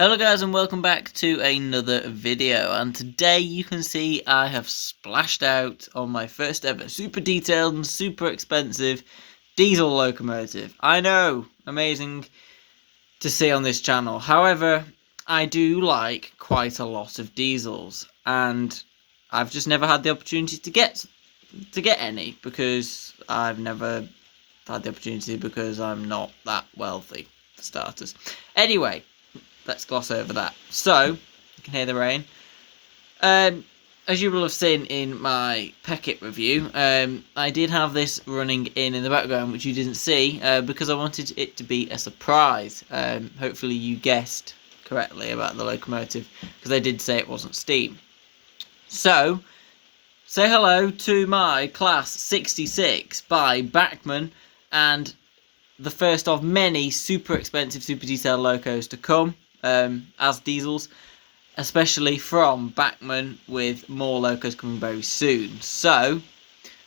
Hello guys and welcome back to another video, and today you can see I have splashed out on my first ever super detailed and super expensive diesel locomotive. I know, amazing to see on this channel. However, I do like quite a lot of diesels and I've just never had the opportunity to get any because I've never had the opportunity because I'm not that wealthy for starters. Anyway, let's gloss over that. So, you can hear the rain. As you will have seen in my Peckett review, I did have this running in the background, which you didn't see, because I wanted it to be a surprise. Hopefully you guessed correctly about the locomotive, because I did say it wasn't steam. So, say hello to my Class 66 by Bachmann, and the first of many super expensive, super detailed locos to come as diesels, especially from Bachmann, with more locos coming very soon. So,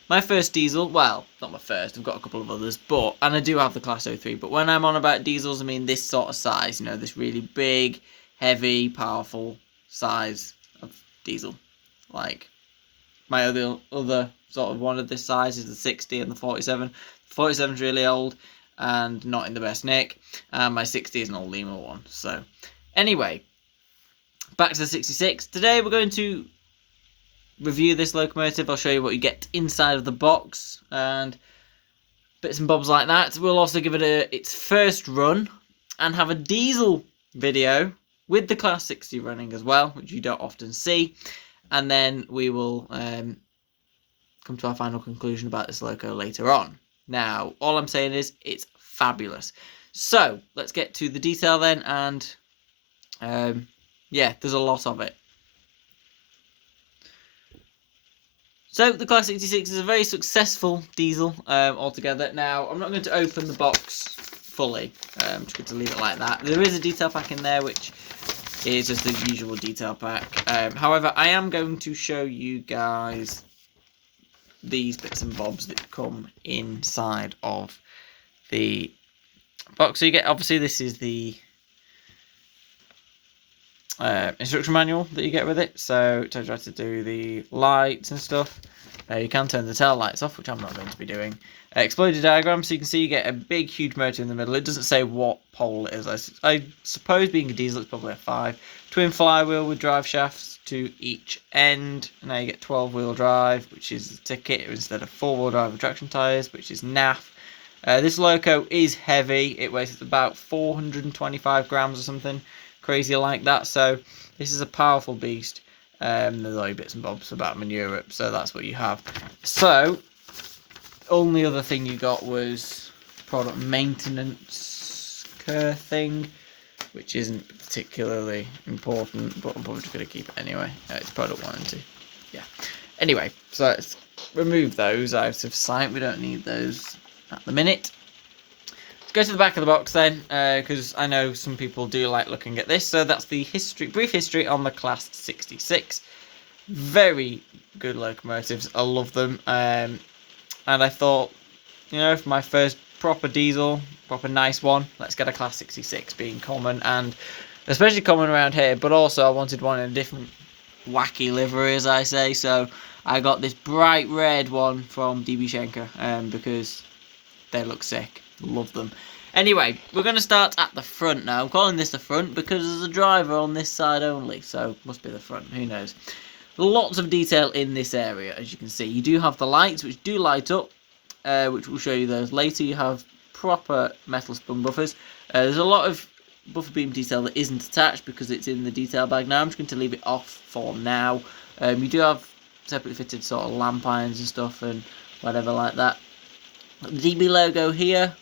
my first diesel, well, not my first, I've got a couple of others, and I do have the Class 03, but when I'm on about diesels, I mean this sort of size, you know, this really big, heavy, powerful size of diesel. Like, my other sort of one of this size is the 60 and the 47. The 47 is really old and not in the best nick, and my 60 is an old Lima one. So, anyway, back to the 66. Today we're going to review this locomotive. I'll show you what you get inside of the box and bits and bobs like that. We'll also give it its first run and have a diesel video with the Class 60 running as well, which you don't often see. And then we will come to our final conclusion about this loco later on. Now, all I'm saying is it's fabulous. So, let's get to the detail then, and yeah, there's a lot of it. So, the Class 66 is a very successful diesel altogether. Now, I'm not going to open the box fully. I'm just going to leave it like that. There is a detail pack in there, which is just the usual detail pack. However, I am going to show you guys these bits and bobs that come inside of the box. So you get, obviously, this is the instruction manual that you get with it. So it tells you how to do the lights and stuff. You can turn the tail lights off, which I'm not going to be doing. Exploded diagram, so you can see you get a big, huge motor in the middle. It doesn't say what pole it is. I suppose being a diesel, it's probably a 5. Twin flywheel with drive shafts to each end. Now you get 12-wheel drive, which is the ticket, instead of 4-wheel drive with traction tyres, which is NAF. This loco is heavy. It weighs about 425 grams or something crazy like that. So this is a powerful beast. There's all your bits and bobs about them in Europe, so that's what you have. So, only other thing you got was product maintenance thing, which isn't particularly important, but I'm probably just going to keep it anyway. It's product warranty. Yeah. Anyway, so let's remove those out of sight. We don't need those at the minute. Let's go to the back of the box then, because I know some people do like looking at this. So that's the brief history on the Class 66. Very good locomotives. I love them. And I thought, you know, for my first proper diesel, proper nice one, let's get a Class 66, being common, and especially common around here, but also I wanted one in a different wacky livery, as I say, so I got this bright red one from DB Schenker, because they look sick. Love them. Anyway, we're going to start at the front now. I'm calling this the front because there's a driver on this side only, so must be the front, who knows. Lots of detail in this area, as you can see. You do have the lights, which do light up, which we'll show you those later. You have proper metal spun buffers. There's a lot of buffer beam detail that isn't attached because it's in the detail bag. Now I'm just going to leave it off for now. You do have separately fitted sort of lamp irons and stuff and whatever like that. The DB logo here,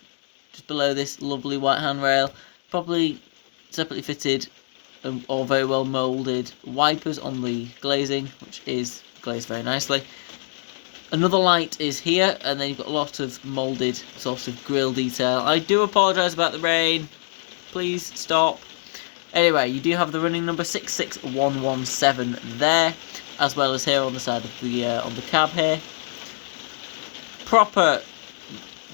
just below this lovely white handrail, probably separately fitted or very well moulded wipers on the glazing, which is glazed very nicely. Another light is here, and then you've got a lot of moulded sort of grille detail. I do apologise about the rain, please stop. Anyway, you do have the running number 66117 there, as well as here on the side of the on the cab here. Proper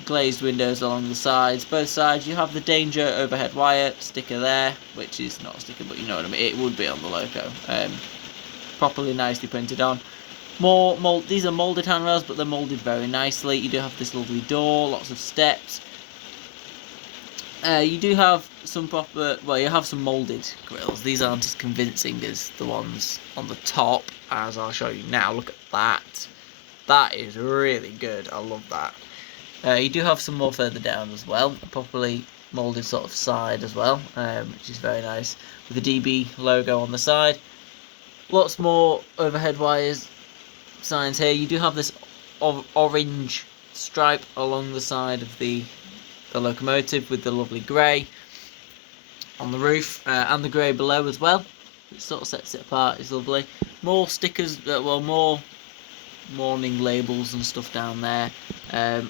glazed windows along the sides, both sides. You have the danger overhead wire sticker there, which is not a sticker, but you know what I mean. It would be on the loco. Properly nicely printed on. More mold. These are molded handrails, but they're molded very nicely. You do have this lovely door, lots of steps. You do have some proper. Well, you have some molded grills. These aren't as convincing as the ones on the top, as I'll show you now. Look at that. That is really good. I love that. You do have some more further down as well, a properly moulded sort of side as well, which is very nice, with the DB logo on the side. Lots more overhead wires signs here. You do have this orange stripe along the side of the locomotive with the lovely grey on the roof, and the grey below as well, which sort of sets it apart. It's lovely. More stickers, well, more warning labels and stuff down there.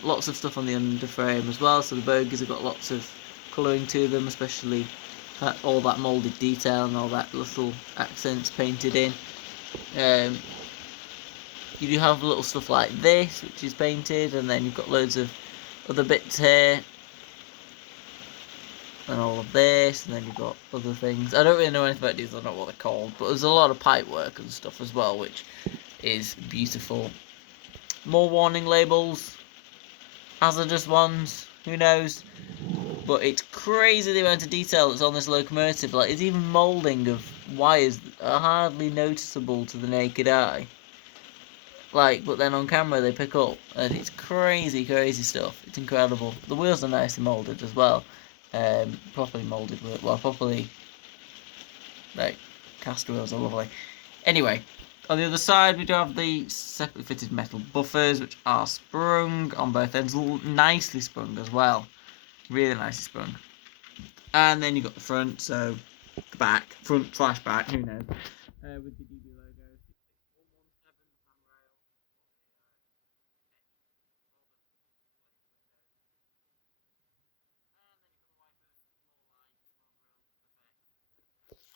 Lots of stuff on the underframe as well, so the bogies have got lots of colouring to them, especially all that moulded detail and all that little accents painted in. You do have little stuff like this, which is painted, and then you've got loads of other bits here, and all of this, and then you've got other things. I don't really know anything about these, I don't know what they're called, but there's a lot of pipe work and stuff as well, which is beautiful. More warning labels, hazardous ones, who knows, but it's crazy the amount of detail that's on this locomotive. Like, it's even moulding of wires that are hardly noticeable to the naked eye, like, but then on camera they pick up, and it's crazy stuff. It's incredible. The wheels are nicely moulded as well, properly moulded, well, properly, like, cast wheels are lovely. Anyway, on the other side, we do have the separately fitted metal buffers, which are sprung on both ends, nicely sprung as well. Really nicely sprung. And then you've got the front, so the back, front slash back, who knows. With the DB logo.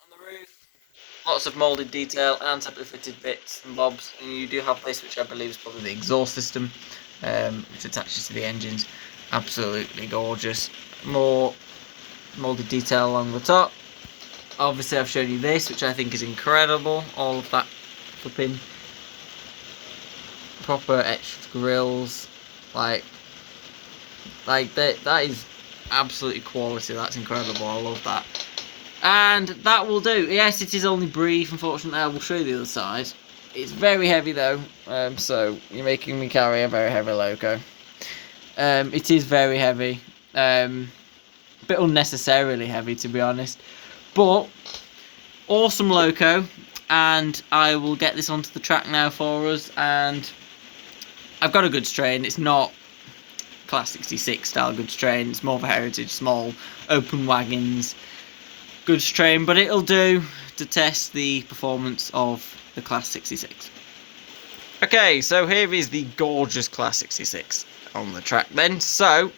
On the roof, lots of moulded detail and separately fitted bits and bobs, and you do have this, which I believe is probably the exhaust system, which attaches to the engines. Absolutely gorgeous. More moulded detail along the top. Obviously I've shown you this, which I think is incredible. All of that flipping proper etched grills, like that is absolutely quality. That's incredible. I love that. And that will do. Yes, it is only brief, unfortunately. I will show you the other side. It's very heavy though, so you're making me carry a very heavy loco. It is very heavy, a bit unnecessarily heavy, to be honest, but awesome loco. And I will get this onto the track now for us, and I've got a goods train. It's not Class 66 style goods train, it's more of a heritage, small, open wagons goods train, but it'll do to test the performance of the Class 66. Okay, so here is the gorgeous Class 66 on the track then. So I'm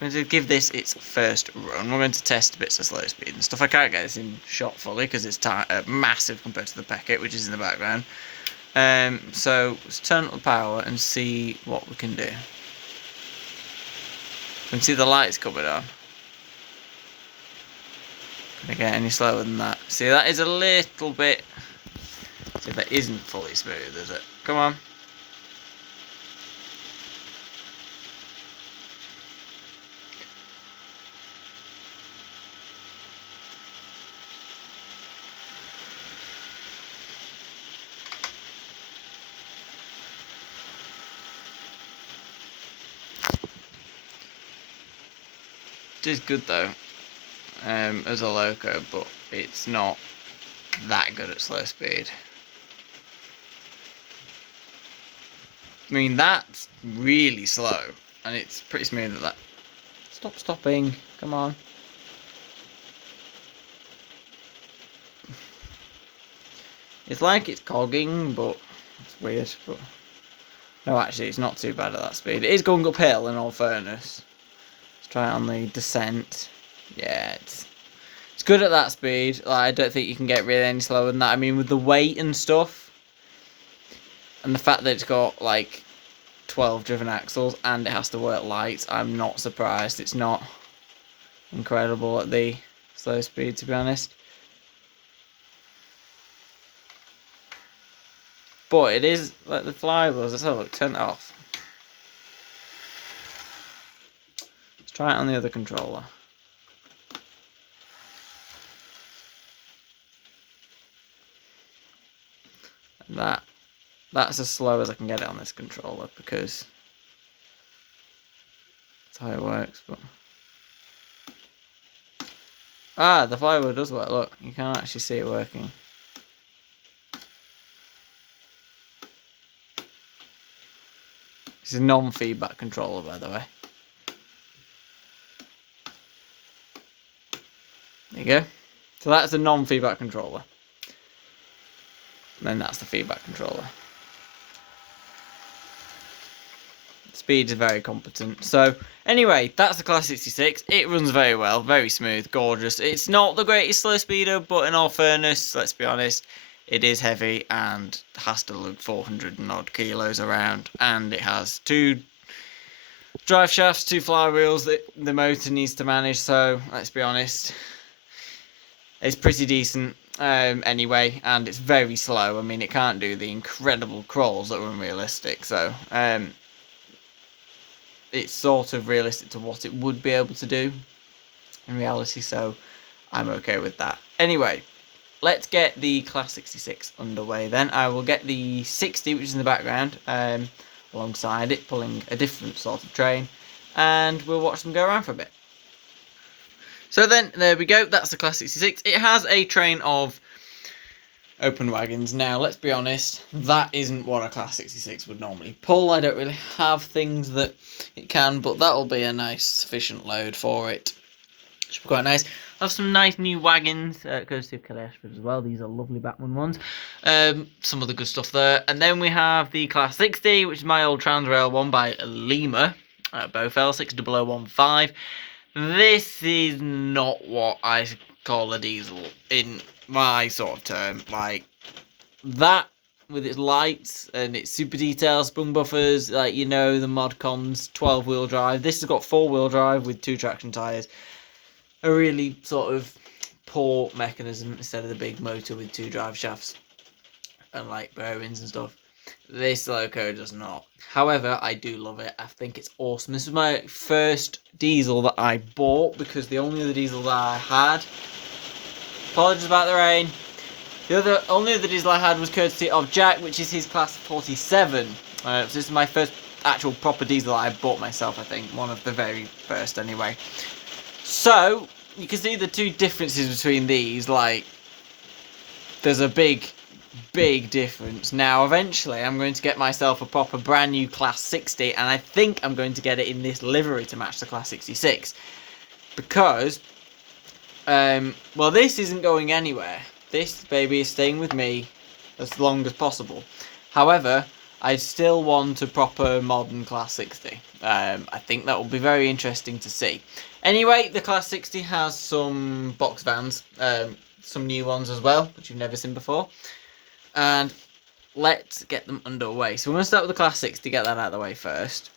going to give this its first run. We're going to test bits of slow speed and stuff. I can't get this in shot fully because it's massive compared to the Packet, which is in the background. So let's turn up the power and see what we can do. You can see the lights coming on. Can I get any slower than that? See, that is a little bit... See, that isn't fully smooth, is it? Come on. It is good though, as a loco, but it's not that good at slow speed. I mean, that's really slow, and it's pretty smooth at that. Stop stopping, come on. It's like it's cogging, but it's weird. But no, actually, it's not too bad at that speed. It is going uphill, in all fairness. Let's try it on the descent. Yeah, it's good at that speed. Like, I don't think you can get really any slower than that. I mean, with the weight and stuff, and the fact that it's got, like, 12 driven axles and it has to work lights. I'm not surprised. It's not incredible at the slow speed, to be honest. But it is like the flywheels. Let's have a look. Turn it off. Let's try it on the other controller. That's as slow as I can get it on this controller because that's how it works. But the flywheel does work. Look, you can't actually see it working. It's a non-feedback controller, by the way. There you go. So that's a non-feedback controller. And then that's the feedback controller. Speed is very competent. So anyway, that's the Class 66. It runs very well, very smooth, gorgeous. It's not the greatest slow speeder, but in all fairness, let's be honest, it is heavy and has to lug 400 and odd kilos around, and it has 2 drive shafts, 2 flywheels that the motor needs to manage. So let's be honest, it's pretty decent anyway, and it's very slow. I mean, it can't do the incredible crawls that are unrealistic. So it's sort of realistic to what it would be able to do in reality, so I'm okay with that. Anyway, let's get the Class 66 underway then. I will get the 60, which is in the background, alongside it, pulling a different sort of train, and we'll watch them go around for a bit. So then, there we go, that's the Class 66. It has a train of open wagons. Now, let's be honest, that isn't what a Class 66 would normally pull. I don't really have things that it can, but that'll be a nice, sufficient load for it. Should be quite nice. I have some nice new wagons, courtesy of Kelly Ashford as well. These are lovely Bachmann ones. Some of the good stuff there. And then we have the Class 60, which is my old Transrail one by Lima, Bofell 60015. This is not what I call a diesel in my sort of term. Like, that with its lights and its super detailed sprung buffers, like, you know, the Modcon's 12-wheel drive. This has got 4-wheel drive with 2 traction tyres. A really sort of poor mechanism instead of the big motor with 2 drive shafts and like bearings and stuff. This loco does not. However, I do love it. I think it's awesome. This was my first diesel that I bought because the only other diesel that I had, apologies about the rain, the only other diesel I had was courtesy of Jack, which is his Class 47. So this is my first actual proper diesel that I bought myself, I think. One of the very first anyway. So, you can see the 2 differences between these. Like, there's a big difference. Now, eventually, I'm going to get myself a proper brand new Class 60, and I think I'm going to get it in this livery to match the Class 66. Because, well, this isn't going anywhere. This baby is staying with me as long as possible. However, I still want a proper modern Class 60. I think that will be very interesting to see. Anyway, the Class 60 has some box vans, some new ones as well, which you've never seen before. And let's get them underway. So we're going to start with the Class 60, get that out of the way first.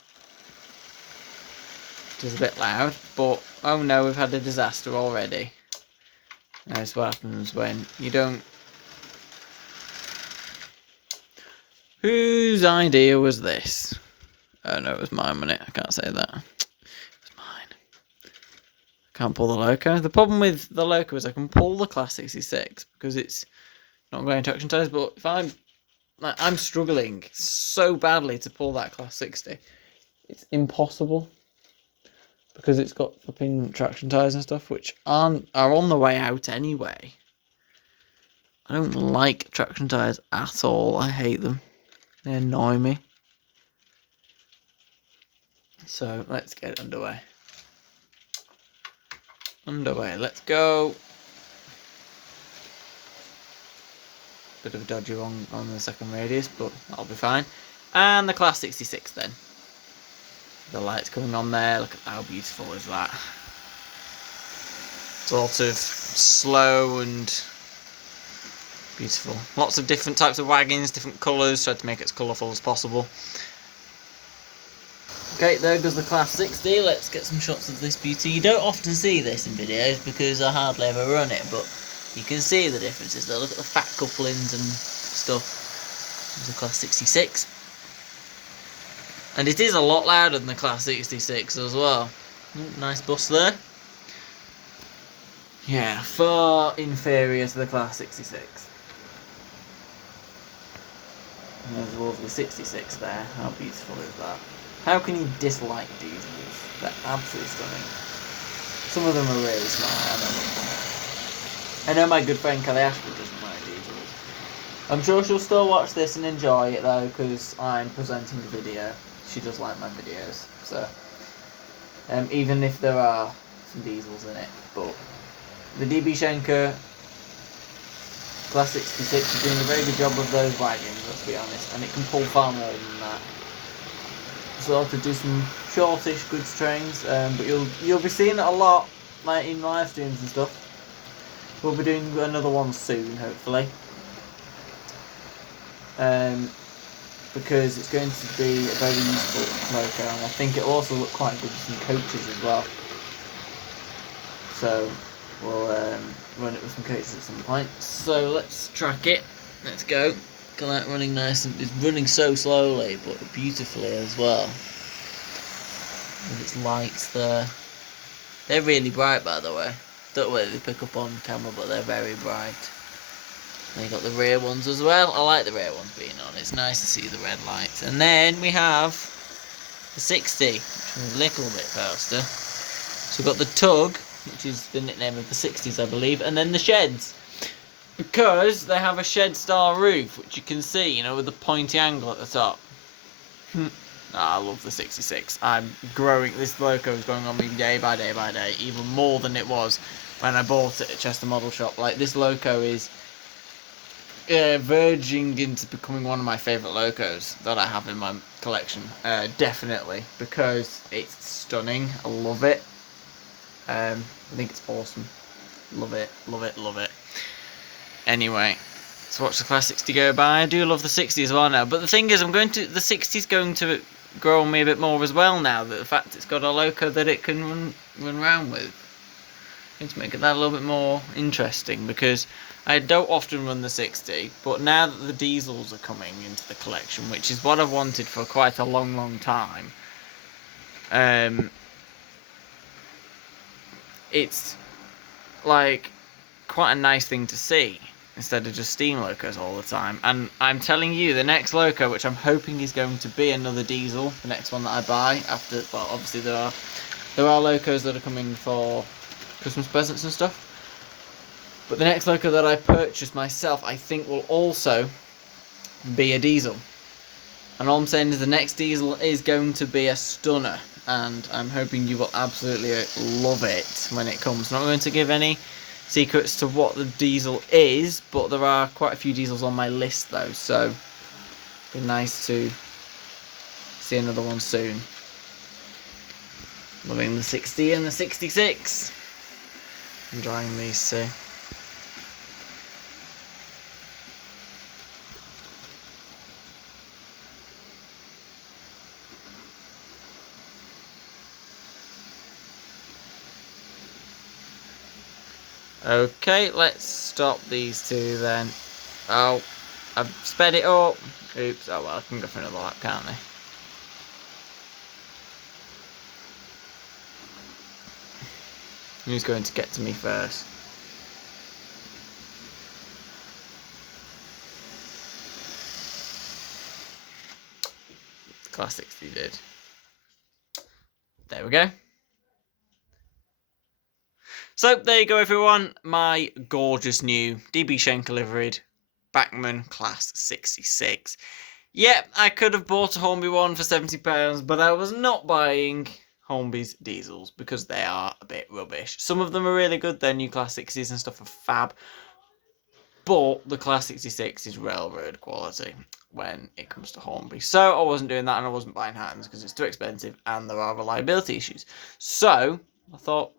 It is a bit loud, but oh no, we've had a disaster already. That's what happens when you don't... Whose idea was this? Oh no, it was mine, wasn't it? I can't say that. It's mine. I can't pull the loco. The problem with the loco is I can pull the Class 66 because it's not going traction tyres, but if I'm struggling so badly to pull that Class 60. It's impossible because it's got flipping traction tyres and stuff, which are on the way out anyway. I don't like traction tyres at all. I hate them. They annoy me. So let's get underway. Let's go. Bit of a dodgy one on the second radius, but that'll be fine. And the Class 66 then. The lights coming on there. Look at how beautiful is that. Sort of slow and beautiful. Lots of different types of wagons, different colours. Tried to make it as colourful as possible. Okay, there goes the Class 60. Let's get some shots of this beauty. You don't often see this in videos because I hardly ever run it, but you can see the differences though. Look at the fat couplings and stuff. There's the Class 66. And it is a lot louder than the Class 66 as well. Nice bus there. Yeah, far inferior to the Class 66. And there's a lovely 66 there. How beautiful is that? How can you dislike diesels? They're absolutely stunning. Some of them are really smart. I know my good friend Kelly Ashford doesn't like diesels. I'm sure she'll still watch this and enjoy it though, because I'm presenting the video. She does like my videos, so even if there are some diesels in it, but the DB Schenker Class 66 is doing a very good job of those wagons, let's be honest, and it can pull far more than that. So I'll have to do some shortish goods trains, but you'll be seeing it a lot, like in live streams and stuff. We'll be doing another one soon, hopefully, because it's going to be a very useful loco, and I think it'll also look quite good with some coaches as well. So we'll run it with some coaches at some point. So let's track it. Let's go. Look at that, running nice, and it's running so slowly but beautifully as well. With its lights there. They're really bright, by the way. Don't know whether they pick up on camera, but they're very bright. Then you got the rear ones as well. I like the rear ones being on. It's nice to see the red lights. And then we have the 60, which is a little bit faster. So we've got the Tug, which is the nickname of the 60s, I believe, and then the Sheds. Because they have a shed style roof, which you can see, you know, with the pointy angle at the top. I love the 66. I'm growing, this loco is going on me day by day by day, even more than it was when I bought it at Chester Model Shop. Like, this loco is verging into becoming one of my favourite locos that I have in my collection. Definitely, because it's stunning. I love it. I think it's awesome. Love it, love it, love it. Anyway, let's watch the Class 60 go by. I do love the 60 as well now, but the thing is, the 60 is going to grow on me a bit more as well now, that the fact it's got a loco that it can run around with. I need to make that a little bit more interesting, because I don't often run the 60, but now that the diesels are coming into the collection, which is what I've wanted for quite a long time, it's like quite a nice thing to see instead of just steam locos all the time. And I'm telling you, the next loco, which I'm hoping is going to be another diesel, the next one that I buy after, well, obviously there are locos that are coming for Christmas presents and stuff, but the next loco that I purchase myself, I think, will also be a diesel. And all I'm saying is the next diesel is going to be a stunner, and I'm hoping you will absolutely love it when it comes. I'm not going to give any secrets to what the diesel is, but there are quite a few diesels on my list though, so it'd be nice to see another one soon. Loving the 60 and the 66. Enjoying these two. Okay, let's stop these two then. Oh, I've sped it up. Oops, oh well, I can go for another lap, can't I? Who's going to get to me first? Class 60 did. There we go. So there you go, everyone. My gorgeous new DB Schenker liveried Bachmann Class 66. Yep, I could have bought a Hornby one for £70, but I was not buying Hornby's diesels because they are a bit rubbish. Some of them are really good, their new Class 60s and stuff are fab, but the Class 66 is railroad quality when it comes to Hornby. So I wasn't doing that, and I wasn't buying Hattons because it's too expensive and there are reliability issues. So I thought,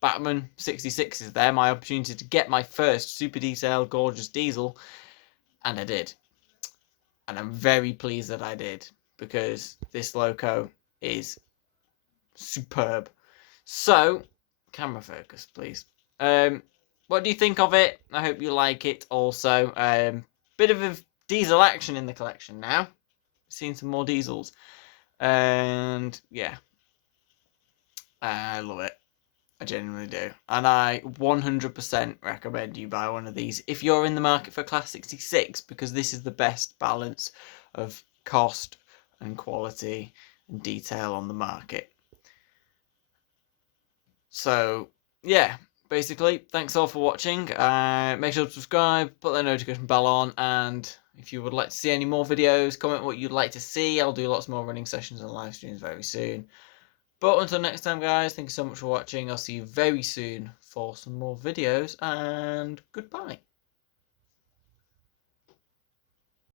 Bachmann 66 is there, my opportunity to get my first super detailed gorgeous diesel, and I did. And I'm very pleased that I did, because this loco is superb. So, camera focus, please. What do you think of it? I hope you like it also. Bit of a diesel action in the collection now. Seen some more diesels. And yeah, I love it. I genuinely do. And I 100% recommend you buy one of these if you're in the market for Class 66, because this is the best balance of cost and quality and detail on the market. So, yeah, basically, thanks all for watching. Make sure to subscribe, put that notification bell on, and if you would like to see any more videos, comment what you'd like to see. I'll do lots more running sessions and live streams very soon. But until next time, guys, thank you so much for watching. I'll see you very soon for some more videos, and goodbye.